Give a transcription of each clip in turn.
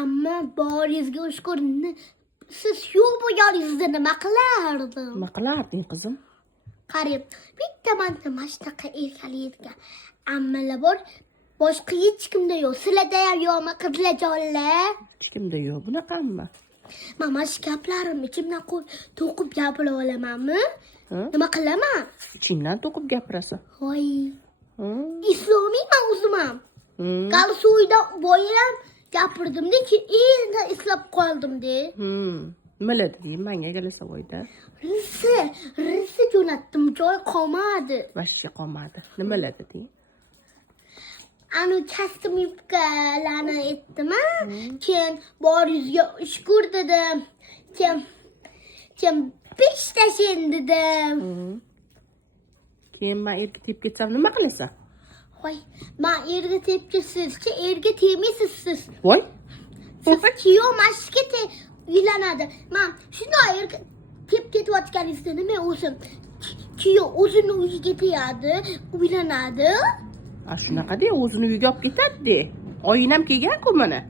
Amma boringizga ushkur. Siz yo'q bo'lganingizda nima qilardim? Nima qilarding qizim? Qarang, bitta mana shunaqa erkalaydigan ammalar bor. Boshqa hech kimda yo'q. Sizlarda ham yo'qmi qizlarjonlar? Hech kimda yo'q bunaqami? Mana shu gaplarimni ichimdan to'qib gapira olamanmi? Nima qilaman? Ichingdan to'qib gapirasan. Voy. Islomiy mavzum ham. Qalsoyda boyam gapirdim-da, endi eslab qoldim-da. Nimalar deding? Menga kelsa voyda. Rilsa jo'natdim, joy qolmadi. Vashga qolmadi. Nimalar deding? Anu kastim yubkalarni aytdim. Keyin boringizga shukur dedim. Keyin 5 tashin dedim. Keyin men erga tepib ketsam nima qilasan? Voy, men erga tepib ketsizchi, erga tegmaysiz siz. Voy. Siz kuyov mashqqa uylanadi. Men shunday erga tepib ketayotganingizda nima o'zim? Kuyov o'zini uyiga tegadi, uylanadi. Shunaqa-da o'zini uyiga olib ketadi-da. Oying ham kelgan-ku mana.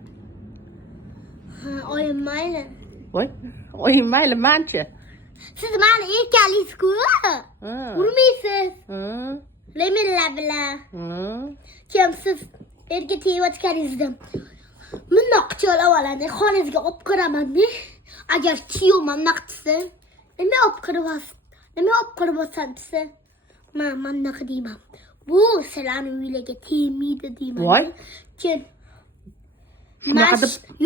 Ha, oyim mayli. Voy, oying mayli, menchi. Siz meni erkalaysiz-ku. Urmaysiz. Lemilla bilan. Kim siz erga tegayotganingizda bundoq cho'lab oladi. Xonangizga olib kiraman-da. Agar kuyovman naqdisi, nima olib kirasiz? Nima olib kirasan desa, men bunaqa deyman. Bu sizlarning uylarga tegmaydi deyman. Voy. Keyin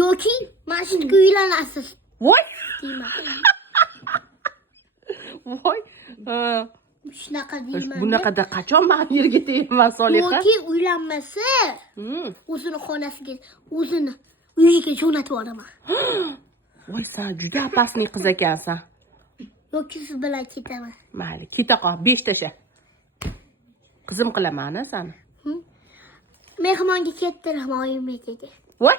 yoki mashqqa uylanasiz. Voy. Deyman. Voy. Shunaqa deyman. Bunaqada qachon men yerga tegman Soliha? Yoki uylanmasa, o'zini xonasiga, o'zini uyiga jo'natib yuboraman. Voy, sen juda opasniy qiz ekansan. Yoki siz bilan ketaman. Mayli, keta qol, 5 tasha. Qizim qilaman-a seni. Mehmonga ketdiraman oyimnikiga. Voy.